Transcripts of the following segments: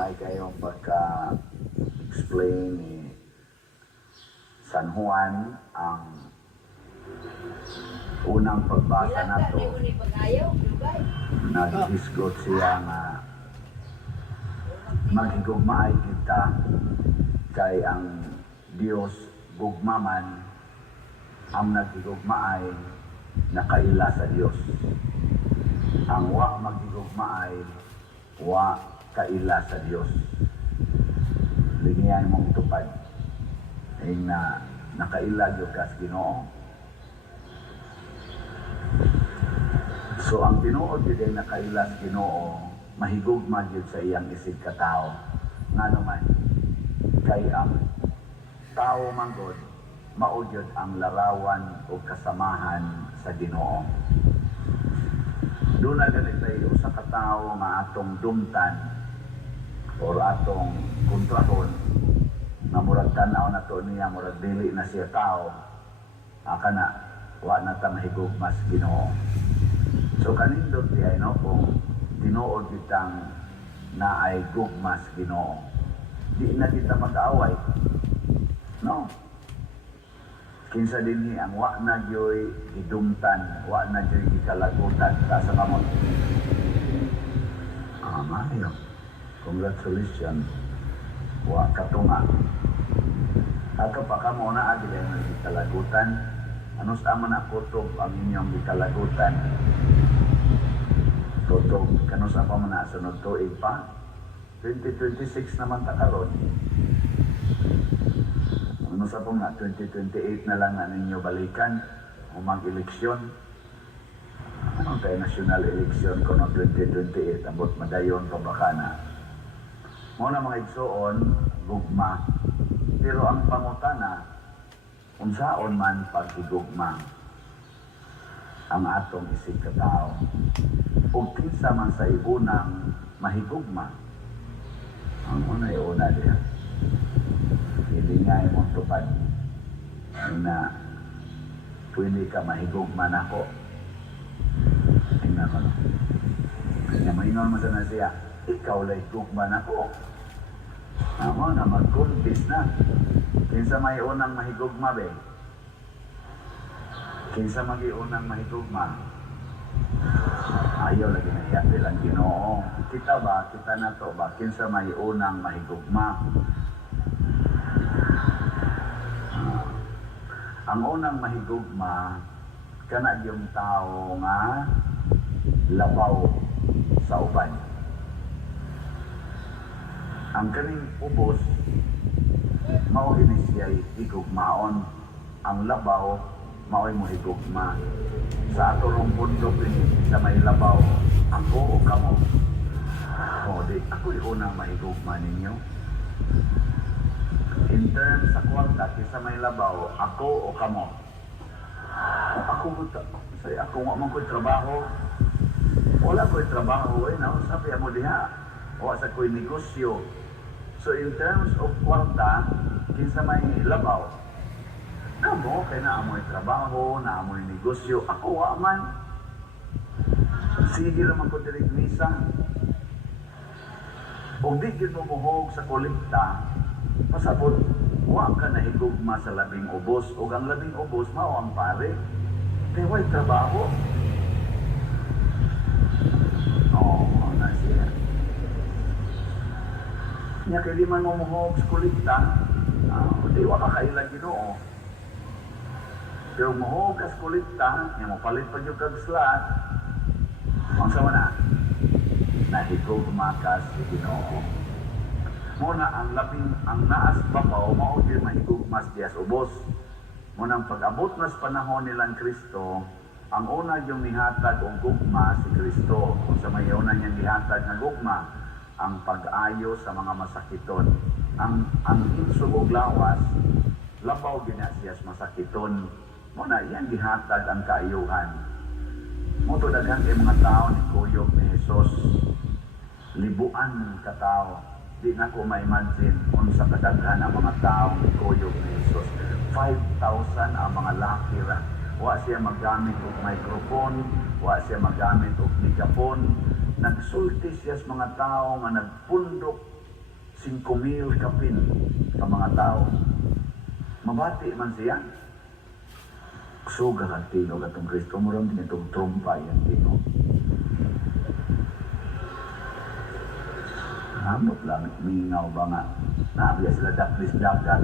may kayong pagka-explain ni San Juan ang unang pagbasa na to. Naghisgot siya nga maghigugmaay kita kay ang Dios gugmaman ang naghigugmaay nakaila sa Dios. Ang wa maghigugmaay wa kaila sa Dios. Lingiyan mong tupad na nakaila gyud ka sa Ginoo. So ang tinuod gyud ay nakaila sa Ginoo, mahigugma gyud sa iyang isig ka tawo. Ngano man kay ang tawo man gud mao gyud ang larawan o kasamahan sa Ginoo. Doon na ganitay usa ka tawo nga atong dumtan or atong kontrahon na murag tanaw na to niya, murag dili na siya tao, aka na wa na ta mahigugma sa Ginoo. So kanindot diay no kung tinuod kitang naay gugma sa Ginoo, di na kita mag-away, no? Kinsa dinhi ang wa na gyoy gidumtan, wa na gyoy gikalagutan sa kamot. Mayo. Congratulations. Wa katunga. Ako pa ka muna agi ang gikalagutan. Ano sa man na kutob ang inyong gikalagutan? Kutob kano sa pa man na sunod tuig pa? 2026 naman ta karon. Ano sa po nga, 2028 na lang na ninyo balikan o mag-eleksyon. Ano tayo national election ko no 2028, abot madayon pa baka na. Muna mga igsoon, gugma. Pero ang pangutana, kung saan man pag-igugma ang atong isig katao, o kinsa man sa ibunang mahigugma, ang una diya. Hindi nga yung tupad na pwede ka mahigugman ako. Tingnan ko no. Kanya maingon mo sana siya, ikaw lang higugman ako. Amo na mag-confess na. Kinsa may unang mahigugma be? Kinsa magi unang mahigugma? Ayaw lagi na iya bilang Ginoo. Kita na to ba? Kinsa may unang mahigugma? Ang unang mahigugma kana yung tao nga labaw sa uban. Ang kaning ubos mao ini siya higugmaon, ang labaw mao'y mo higugma. Sa ato rong bundok ini sa may labaw, ako o kamo? Di ako'y unang mahigugma ninyo. In terms sa kwarta, kisa may labaw, ako o kamo? Ako nga man ko'y trabaho. Wala ko'y trabaho, sabi mo diha. Wala sa ko'y negosyo. So in terms of kwarta, kisa may labaw, kamo, kaya naamoy trabaho, naamoy negosyo, ako wa man. Sige naman ko direct misa. O di gid mo muhog sa kolekta, pasabot, wa ka nahigugma sa labing ubos, o ang labing ubos, mao ang pare. Kaya wa'y trabaho. Na siya. Kaya kaya di man mo muhog sa kolekta, di wa ka kailang Ginoo. Pero muhog ka sa kolekta, yung mapalit pa yung kag-slot, ang sama na, nahigugma ka sa Ginoo. Muna ang naas babaw, maugil mahigugmas diyas ubos. Muna ang pag-abot na sa panahon nilang Kristo, ang una yung nihatag o gugma si Kristo. Kung sa may una niyang nihatag na gugma, ang pag-ayo sa mga masakiton. Ang insug o lawas, labaw ginasiyas masakiton. Muna yan gihatag ang kaayuhan. Muto daghan kay mga tao ni kuyog ni Jesus. Libuan ka tao. Di na ko ma-imagine kung sa kadaghan ang mga taong kuyog ni Jesus. 5,000 ang mga laki ra. Wa siya magamit og microphone, wa siya magamit og megaphone. Nagsulti siya sa mga tao nga nagpundok 5,000 kapin sa mga tao. Mabati man siya. Suga kang tinog atong Kristo mo rin itong trumpa yung tinog. Hamot lang, mingaw ba nga. Nabiya sila daklis dagat.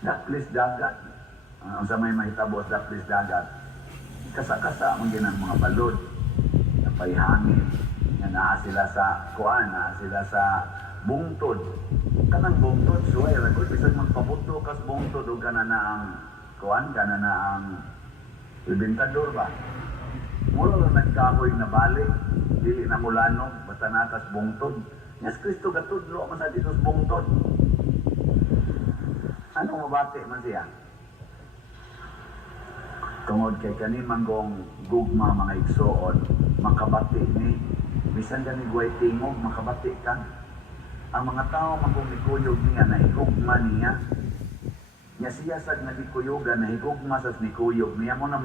Daklis dagat. Ang sa may mahitabos daklis dagat. Kasa-kasa ang ginang mga balod. Napay hangin. Naa sila sa kuan, naa sila sa bungtod. Kanang bungtod, suway, ragod, bisag magpabuto kas bungtod o gana na ang kuan, gana na ang ibintador ba? Mula lang nagkahoy na balik, dili na mulano, basta nakas bungtod. Yes, Kristo gatudlo man sa dito sa bungtod. Anong mabati man siya? Tungod kay kani manggong gugma mga igsoon, makabati ni, bisan gani guway tingog, makabati ka. Ang mga tao manggong nikuyog niya, nahigugma niya. Nya siya sad nagikuyogan, nahigugma sa nikuyog niya mo na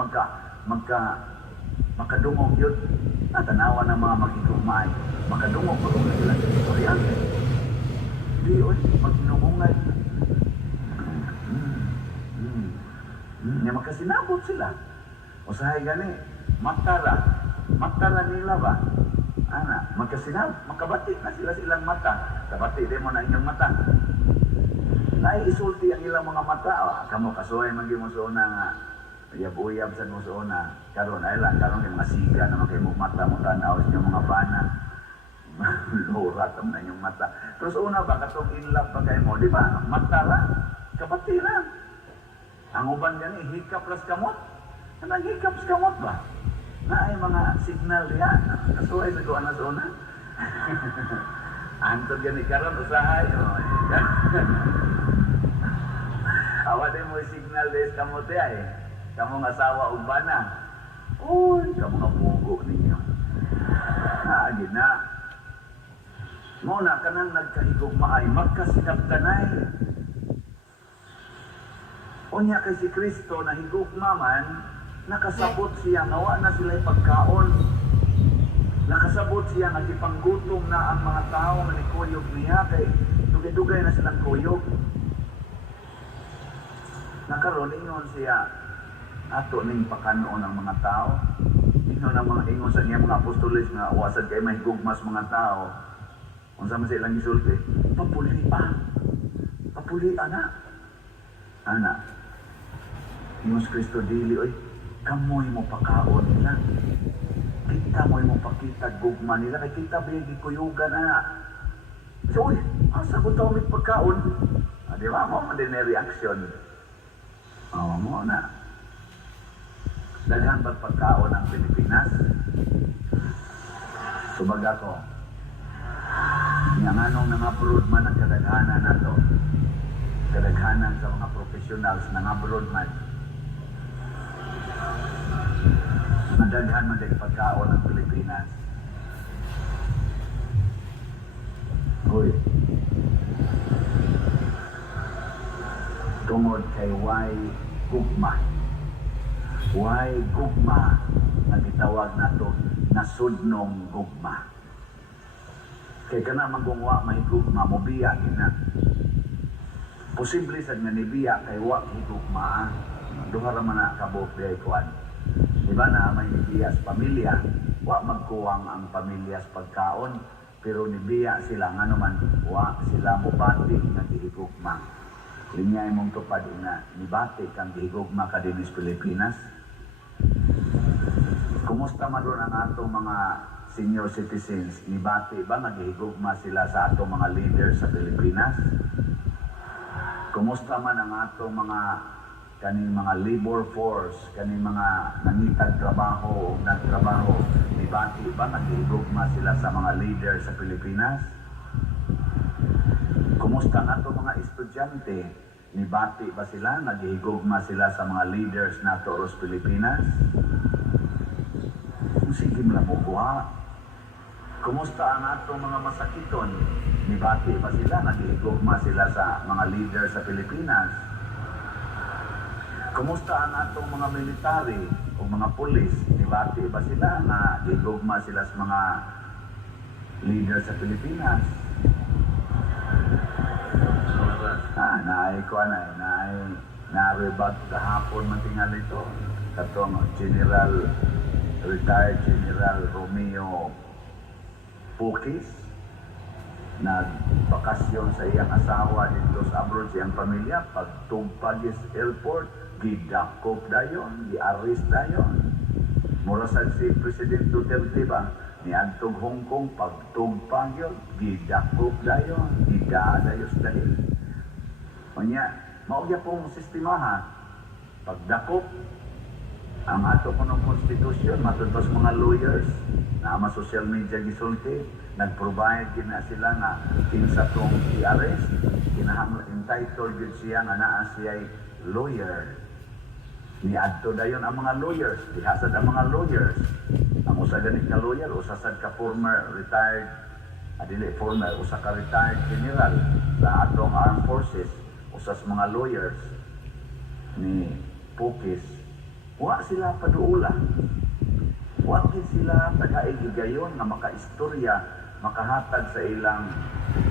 makadungog yun. Natanawa ng mga magigugmay, makadungog pa kung sila sa istorya. Di yun, magsinubungay. Nya makasinabot sila. Usahay gani, matara nila ba? Ana, makabati na sila silang mata. Kabati din mo na inyong mata. Naiisulti ang ilang mga mata. Kamu kasuhay man mo sa una nga. Uyab-uyab sa mo sa una. Karon ay lang, karon yung mga siga naman kayo mata mo tanaw sa inyong mga bana. Lurat ang na inyong mata. Pero sa una ba, katong in love pa kayo mo, di ba? Mata lang. Kabati lang. Ang uban gani, hikap plus kamot. Anong hikap plus kamot ba? Na ay mga signal yan. Kasuhay sa kuha na sa una. Antod gani karon usahay. Awa din mo signal des kamo te ay. Kamo nga asawa ug bana. Uy, kamo nga bugo ninyo. Agi na. Mo na kanang nagkahigugma ay magkasinabtanay. Unya kay si Kristo na higugma man, nakasabot siya, nawa na sila pagkaon. Nakasabot siya, nagipanggutom na ang mga tao na nikuyog niya, kay dugay-dugay na silang kuyog. Nakaroon, ingon siya, ato ning pakanoon ang mga tao. Ingon sa niya mga apostolis nga, wasad kay may gugmas mga tao. Kung saan silang isulti, papuli pa. Papuli, anak. Anak. Ingon si Kristo dili, oy, kamoy mo pakaon nila. Kita mo pakita gugma nila. Kaya kita ba yung gikuyugan, anak. So, uy, asa ko ito may pagkaon? Di ba mo, hindi na reaksyon. Mo na. Daghan ba pagkaon ang Pilipinas? Subaga ko, yang anong nang-abroad man ang kadaghanan na to. Kadaghanan sa mga professionals nang-abroad man. Nadaghan man din pagkaon ng Pilipinas. Uy. Tungod kay why gugma. Why gugma na gitawag na to nasudnong gugma. Kay kana magungwa may gugma mo biya na. Posible sad nga nibiya kay wa gugma. Duha ra man na kabog kay kuan. Diba na may nibiya sa pamilya, wa magkuwang ang pamilya sa pagkaon, pero nibiya sila nga naman, wa sila mubati nga gihigugma. Linyay mong tupad na nibati kang gihigugma ka din sa Pilipinas. Kumusta man ron ang atong mga senior citizens, nibati ba nga gihigugma sila sa atong mga leaders sa Pilipinas? Kumusta man ang atong mga kaning mga labor force, kaning mga nangitag trabaho o nagtrabaho, ibati ba nagigugma sila sa mga leader sa Pilipinas? Kumusta nga ito mga estudyante? Nibati ba sila? Nagigugma sila sa mga leaders na ito sa Pilipinas? Sige mo lang buha. Kumusta ang atong mga masakiton? Nibati ba sila? Nagigugma sila sa mga leaders sa Pilipinas? Kumusta ang atong mga military o mga pulis? Nibati ba sila na gigugma sila sa mga leader sa Pilipinas? Naay ko na-rebut kahapon man tingali ito. Katong retired General Romeo Pukis, nagbakasyon sa iyang asawa dito sa abroad, sa iyang pamilya. Pagtugpag is airport, gidakop dayon, gi-arrest dayon. Mura sa si President Duterte ba, niadtog Hong Kong, pagtugpag yun, gidakop dayon, gidadayos dahil. Kanya, maugya pong sistema ha, pagdakop, ang ato ko ng konstitusyon, matutos mga lawyers, na ama social media gisulti, nag-provide kina sila nga kinsa tong i-arrest, entitled yun siya nga naa siya'y lawyer. Niadto dayon ang mga lawyers, ihasad ang mga lawyers. Ang usa ganit ka lawyer, usasad ka former retired, former, usa ka retired general sa atong armed forces, usas mga lawyers ni Pukis. Wa sila paduula. Wa sila taga-igigayon nga makaistorya, makahatag sa ilang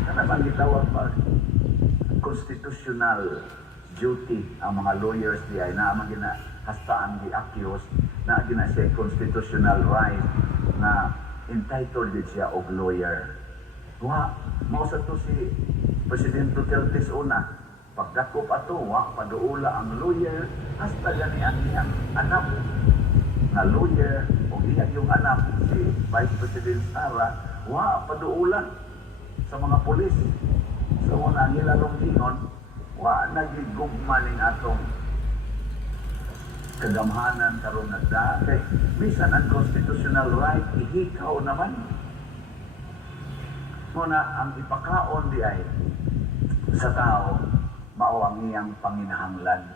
kanang gitawag pa constitutional duty. Ang mga lawyers di ay naman gina hastaan gi-accuse na gina siya constitutional right na entitled din siya og lawyer. Wa mao sa to si President Duterte una, pagdakop ato wa paduula ang lawyer, hasta gani ang iyang anak na lawyer o iyang yung anak si Vice President Sara, wa paduula sa mga pulis. So una nila rong gingon, wa nagigugma ning atong kagamhanan karon na dati. Bisan ang constitutional right ihikaw naman. Muna ang ipakaon di ay sa tao mao ang iyang panginahanglan.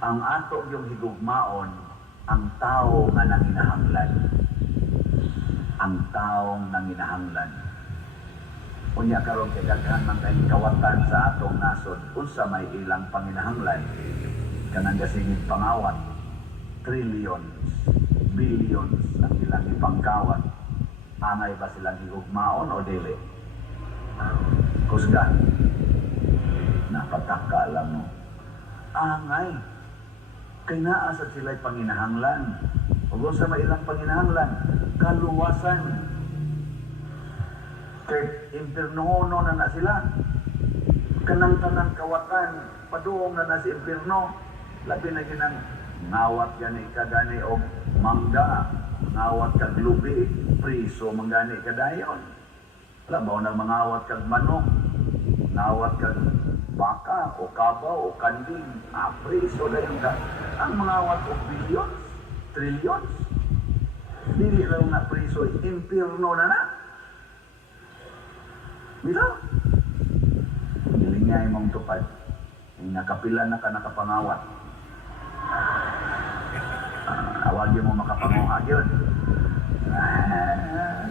Ang ato yung higugmaon ang tao nga nanginahanglan. Ang taong nanginahanglan. Unya karon kay daghan man kay kawatan sa atong nasod, unsa may ilang panginahanglan kanang gasingit pangawat, trillions, billions ang ilang ipangkawat. Angay ba silang higugmaon o dili? Kusgan, napataka lang mo. Angay, kay naasad sila'y panginahanglan. O sa may ilang panginahanglan, kaluwasan. Kay impirnohono na sila. Kanang tanang kawatan, paduong na si impirno. Labi na ginang ngawat gani kagani o mangga, ngawat kag lubi, priso manggani kadayon. Labaw na mangawat kag manok, ngawat kag baka o kabaw o kanding, priso dayon ka. Ang mangawat o billions, trillions, dili lang na priso, impirno na. Bitaw, nilingay mong tupad, nakapila na ka nakapangawat. Awagin mo makapanguha yun.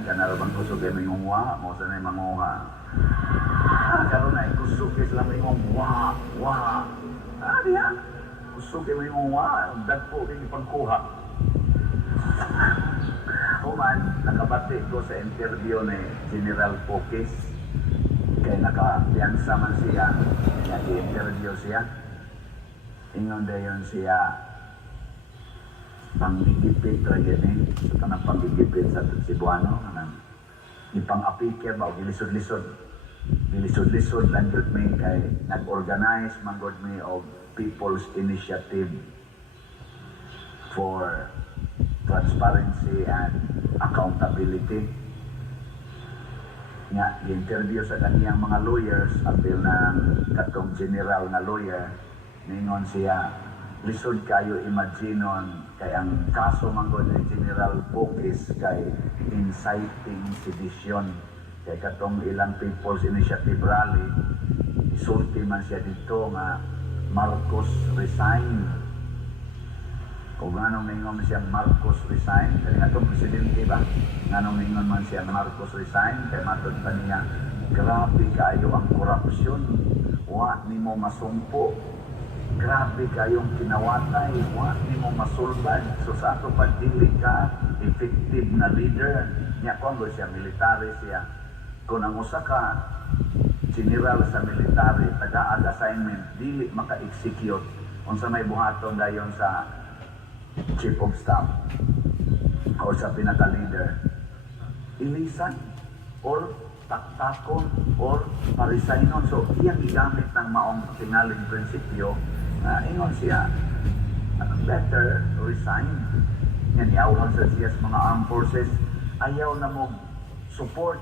Ganarabang kusog ay may ngungwa, mo sa na yung manguha. Karoon na, kusog ay sila may ngungwa, diya, kusog ay may ngungwa, dagpo ay ipagkuha. Human, nakabati ko sa interview ni General Pukis, kaya nakapiyansa man siya, nag-interview siya. Ingon dayon siya, panggigipit ragyan sa kanang panggigipit sa Cebuano, kanang ipang-apikir ba o gilisod-lisod. Gilisod-lisod lang yun may kay nag-organize man god may of People's Initiative for Transparency and Accountability. Nga, i-interview sa kaniyang mga lawyers, apil ng katong general na lawyer, ningon siya, lisod kayo imaginon kay ang kaso manggod ni General Pukis kay inciting sedition. Kay katong ilang People's Initiative rally, isulti man siya dito nga Marcos resign. Kung anong ningon siya Marcos resign, kaya nga itong presidente ba, anong ningon man siya Marcos resign, kaya matod pa niya, grabe kayo ang korupsyon, wa ni mo masumpo. Grabe kayong kinawatay, wa ni mo masulbad. So sa ato pa, dili ka effective na leader. Niya kung siya, military siya. Kung ang usa ka general sa military taga-ag assignment dili maka-execute unsa may buhaton dayon sa chief of staff o sa pinaka-leader, ilisan or taktakon or parisaynon. So iyang gigamit ng maong tinaling prinsipyo, ingon siya, better resign. Yan, iawhan sa siya sa mga armed forces, ayaw na mo support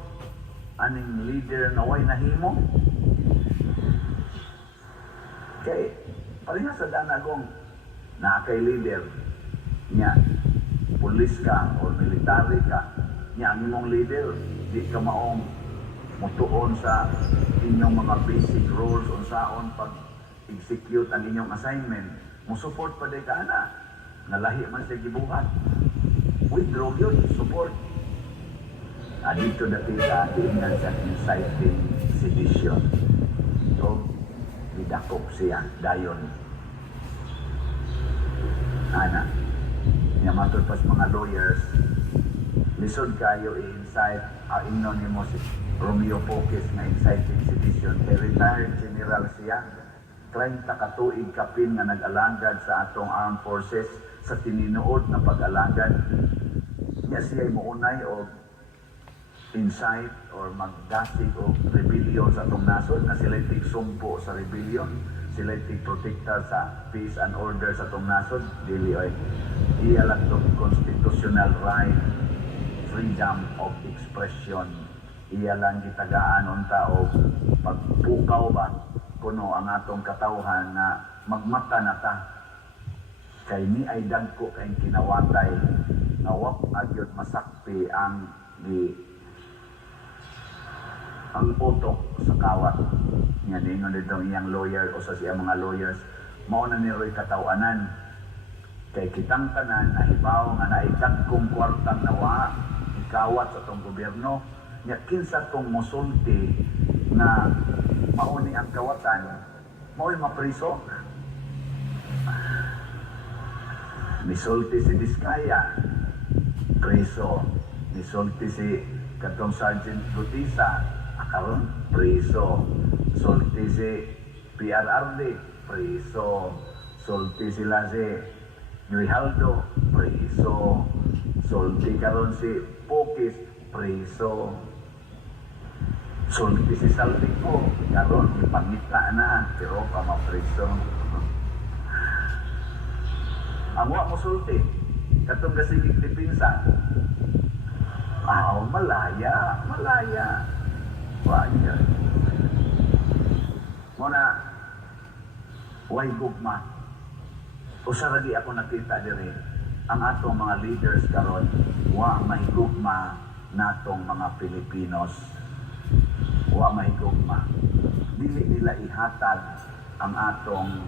aning leader na way nahimo. Kay pareha sa danagong na kay leader niya, pulis ka o military ka, niya ang imong leader, di ka maong mutuon sa inyong mga basic rules unsaon pag execute ang inyong assignment, mo support pa day ka na nalahi man siya gibuhat, withdraw yun, support. Dito dati sa tingnan sa inciting sedition. So, bidakop siya dayon. Ana, niya matod pas mga lawyers, lisod kayo i-incite, ingnon ni mo si Romeo Poques na inciting sedition, kay retired general siya, 30 katuig kapin nga nag-alangad sa atong armed forces sa tininuod na pag-alangad. Niya siya muunay o incite or magdasig o rebellion sa atong nasod, na sila tigsumpo sa rebellion, sila tigprotekta sa peace and order sa atong nasod, dili oy. Iya lang itong constitutional right, freedom of expression. Iya lang gitagaan unta o pagpukaw ba kuno ang atong katawhan na magmata na ta. Kay ni ay dagko kay kinawatay nga wap agyod masakpi ang utok sa kawat. Yan ingon dito iyang lawyer o sa siya mga lawyers, mao na ni Roy katawanan. Kay kitang tanan nahibaw nga naitagkong kwartang nawa ikawat sa tong gobyerno, nya kinsa tong mosulti na mauni ang kawatan, mao'y mapriso. Misulti si Diskaya, preso. Misulti si katong Sergeant Gutisa, akaron preso. Sulti si PRRD, preso. Sulti sila si Grijaldo, preso. Sulti karon si Poques, preso. Sulti si Saldico, karon ipangita na, pero pa mapreso. Ang wa mo sulti, katong gasigig dipinsa, malaya. Waya. Muna, way gugma. Usa lagi ako nakita diri, ang atong mga leaders karon wa mahigugma natong mga Pilipinos. Wa mahigugma. Dili nila ihatag ang atong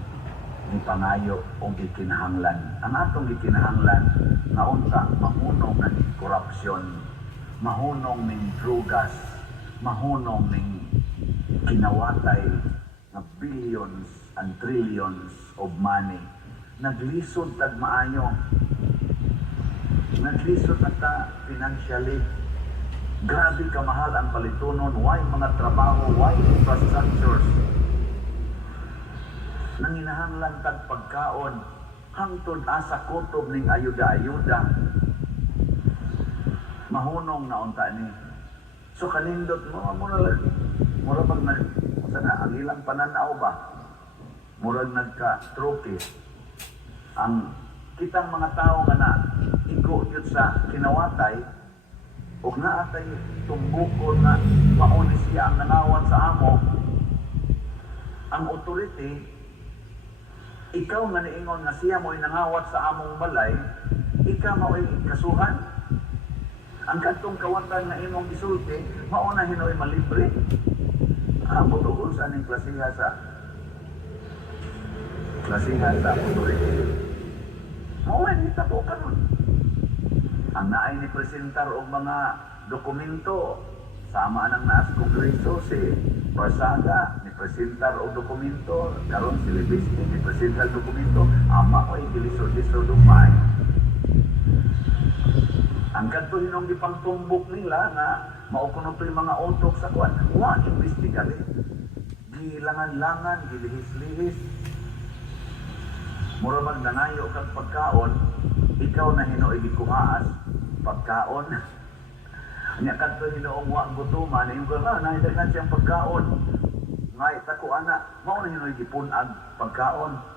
gipangayo o gikinahanglan. Ang atong gikinahanglan nga unta mahunong ng korupsyon, mahunong ning drugas, mahunong ning kinawatay na billions and trillions of money. Naglisod tag maayo. Naglisod na ta financially. Grabe kamahal ang palitunon, why mga trabaho, why infrastructures. Nanginahanglan tag pagkaon, hangtod asa kutob ning ayuda-ayuda. Mahunong na unta ni. So kanindot mo, mura bag ang ilang pananaw ba? Murag nagka-trophy. Ang kitang mga tao nga na igo yun sa kinawatay, o na atay tumbukon na mauni siya ang nangawat sa amo, ang authority, ikaw nga niingon nga siya mo'y nangawat sa among balay, ikaw mo'y kasuhan. Ang kantong kawatan na imong gisulti, mauna hinoy malibre. Putugol sa ning klasiha sa authority. Mauwi, nita po ka nun. Ang naay ni presentar o mga dokumento, sama nang naas kongreso si Barsaga, ni presentar o dokumento, karon si Libisky, ni presentar dokumento, ama ko ikilisod-lisod umay. Ang kanto hinong gipangtumbok nila na maukuno to yung mga utok sa kuwan, wa investigali. gilangan-langan, gilihis-lihis. Mura magnangayo kag pagkaon, ikaw na hinuoy gikuhaas pagkaon. Nya kadto hinuong wa gutuman, yung gala na daghan siyang pagkaon. Ngay tako ana, mao na hinuoy gipunag pagkaon.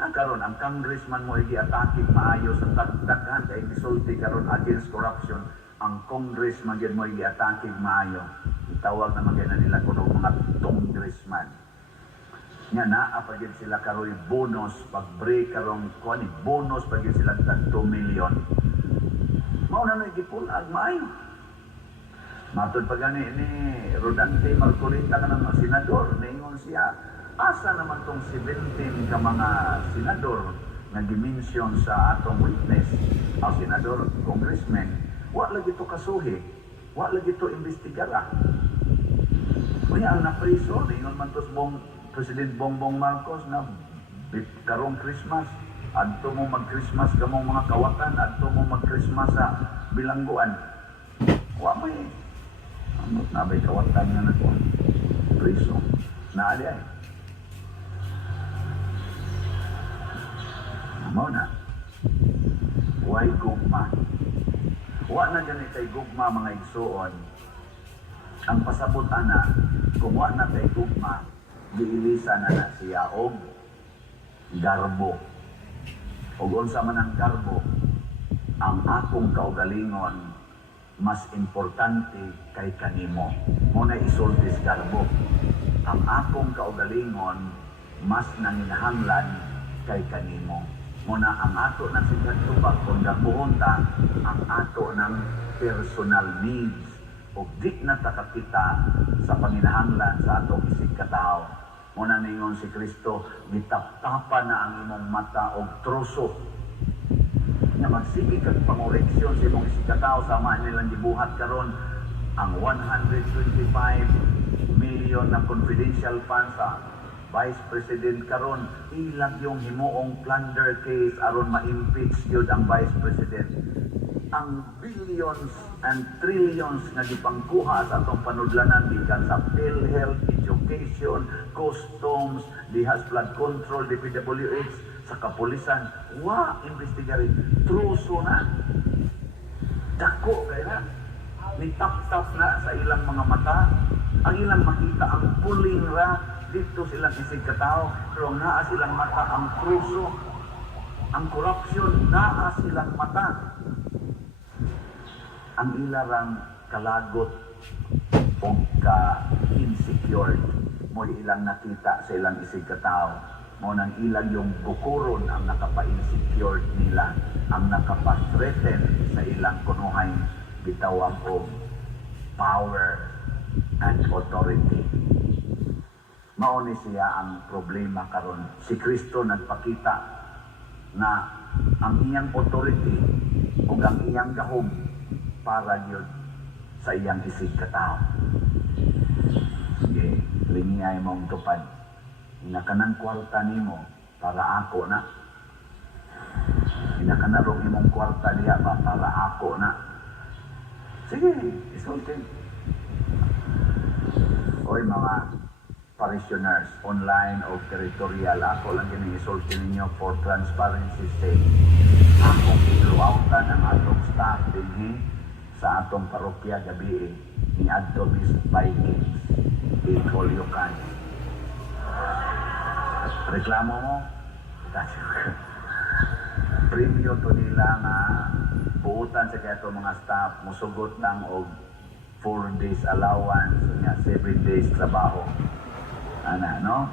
Karon ang congressman mo gi-atake maayo sa daghan kay gisulti karon against corruption. Ang congressman gyud mo gi-atake maayo. Itawag na magana nila kuno mga congressman. Nya naa pa gyud sila karoy bonus pag break karong kuan bonus pa gyud sila tag 2 million. Mao na gipunag maayo. Matod pa gani ni Rodante Marcolita kanang senador, ningon siya, asa naman tong 17 ka mga senador nga dimension sa atong witness, ang senador, congressman, wa lagi to kasuhi, wa lagi to imbestigara. Kunya ang napriso, ningon man to President Bongbong Marcos na karong Christmas, adto mo mag-Christmas kamong mga kawatan, adto mo mag-Christmas sa bilangguan. Wa may amot na ba'y kawatan nga na ko? Priso. Naali ay. Amo na. Huwag gugma. Huwag na ganit ay gugma mga igsuon. Ang pasabot ana, kung huwag na tay gugma, giilisa na na siya og garbo. Og unsa man ang garbo, ang akong kaugalingon mas importante kay kanimo. Muna isultis garbo. Ang akong kaugalingon mas nanginahanglan kay kanimo. Muna ang ato ng sigatubag kung garbohon ta, ang ato ng personal needs o di na takakita sa panginahanglan sa atong isig katao. Muna ningon si Kristo, gitaptapa na ang imong mata og troso nga magsige kag pangoreksyon sa imong isig katao sama nilang gibuhat karon ang 125 million na confidential funds sa Vice President karon ilag yung himuong plunder case aron ma-impeach yun ang Vice President. Ang billions and trillions nga gipangkuha sa atong panudlanan gikan sa PhilHealth, education, customs, dihas flood control, DPWH, sa kapulisan, investigari, truso na. Dako kaya nitap-tap na sa ilang mga mata, ang ilang makita ang puling ra dito silang isig katao, pero naa silang mata ang truso, ang corruption, naa silang mata. Ang ilarang kalagot o ka-insecure mo ilang nakita sa ilang isig katao. Mo nang ilang yung bukuron ang nakapa-insecure nila, ang nakapa-threaten sa ilang kunuhay bitawag o power and authority. Mauni siya ang problema karon. Si Kristo nagpakita na ang iyang authority o ang iyang gahom para yun sa iyang isig katao. Sige, lingiyay mong tupad. Inakanang kwarta nimo para ako na. Inakanarong imong kwarta diya ba para ako na. Sige, isultin. Oy mga parishioners, online o territorial, ako lang yun isultin ninyo for transparency's sake. Akong iluwautan ang atong staff din sa atong parokya gabi ni Adobis Vikings in Holyokan. Reklamo mo, premyo to nila nga buutan sa kaya mga staff musugot ng og 4 days allowance nga 7 days trabaho ana no.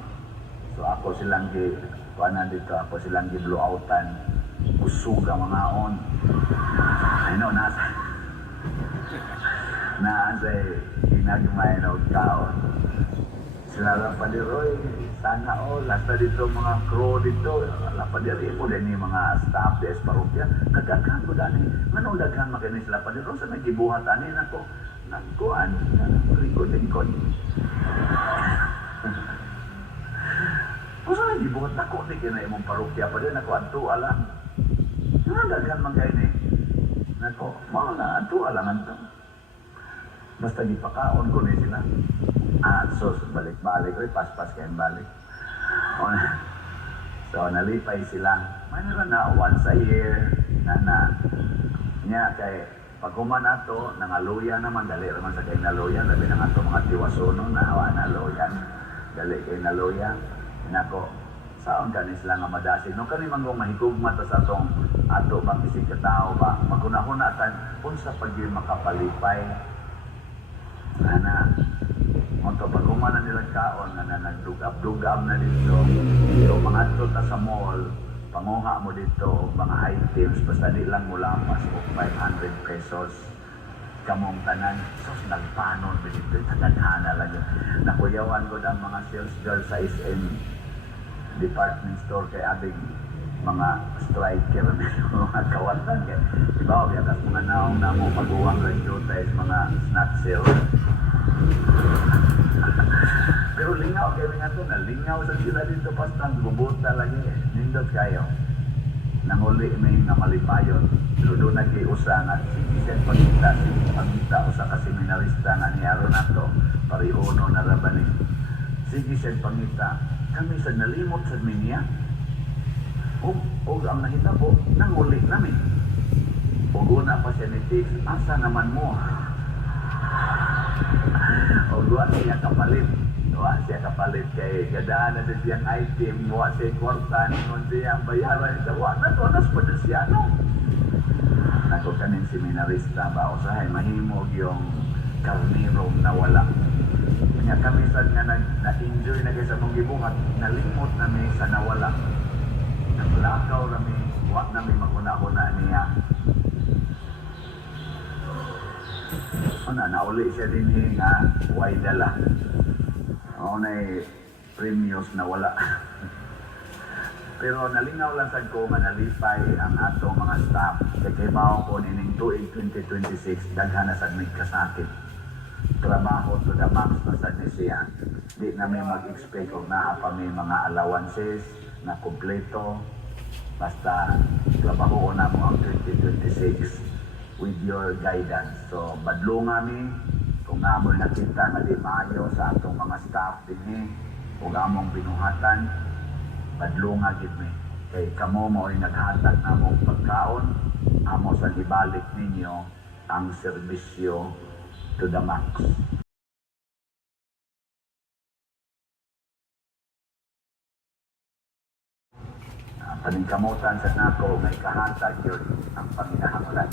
So ako silang dito ako silang gi-blowoutan usuga mga on nasa ginagmay na og kaon sila lang paliroy sana lasta dito mga crew dito lapadirin mo din yung mga staff des parokya kagaghan ko dani manong daghan makinis sila paliroy sa nagibuhat ani nako nagkuan lingkod kung sa nagibuhat nako di kina imong parokya pa din ako adto alam daghan man kayo ni nako mga na adto alam basta gipakaon ko ni sila So balik-balik, oy, paspas kayong balik. O, so nalipay sila. Mayroon na once a year na niya kay pagkuman nato nangaluya naman dali naman sa kay naluya labi na ato mga tiwasuno na awa naluyan dali kay naluya nako saon kanis lang nga madasi no kani manggong mahigugma ta sa atong ato bang isig ka tao ba maguna-huna tan unsa pag yun makapalipay ana unto pagkuman na nila kaon na nagdugab-dugab na dito so mga ato ta sa mall panguha mo dito mga items basta di lang mo lapas o 500 pesos kamong tanan sos nagpanon dito tagadhana lang yun nakuyawan ko ang mga sales girl sa SM department store kay abing mga striker mga kawatan kay diba biyakas mga naong na mo pag-uwang radyo tayo mga snack sale pero lingaw kayo nga ito na lingaw sa sila dito pastang bubuta lagi nindot kayo nanguli may nga malipayon pero doon nag-iusa nga sige pagkita usa ka seminarista nga niyaro na to pariuno na rabani sige siya pangita kami sa nalimot sa minya o ang nahitabo nanguli namin o una pa siya ni Tix asa naman mo o duwa siya kapalit kay gadaan na siyang item duwa siya kwarta nun siya bayaran sa na to nas pa siya no nako kanin seminarista ba usahay mahimog yung karniro na wala kanya kami sad nga na-enjoy na kaysa mong gibuhat nalimot namin sa nawala naglakaw namin wak namin maguna-una niya nauli siya din nga way dala na'y premiums na wala pero nalingaw lang sad ko nga nalipay ang atong mga staff kay kaybaw ko nining tuig 2026 daghan na sad may kasakit trabaho to the max na sad ni siya di na may mag-expect og naa pa may mga allowances na kompleto basta trabaho na mo ang 2026 with your guidance so badlong kami kung amon nakita nga di maayo sa atong mga staff dinhi ug among binuhatan badlunga gid mi kay kamo mo ay naghatag namo pagkaon amo sa ibalik ninyo ang serbisyo to the max. Paningkamutan sa nako may kahatag yun ang panginahanglan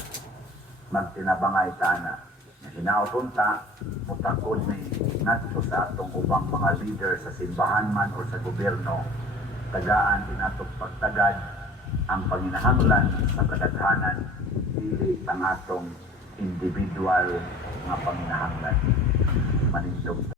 magtinabangay tana hinaw ta mutakod ni ngadto sa atong ubang mga leader sa simbahan man o sa gobyerno tagaan din atong pagtagad ang panginahanglan sa kadaghanan dili ang atong individual nga panginahanglan manindog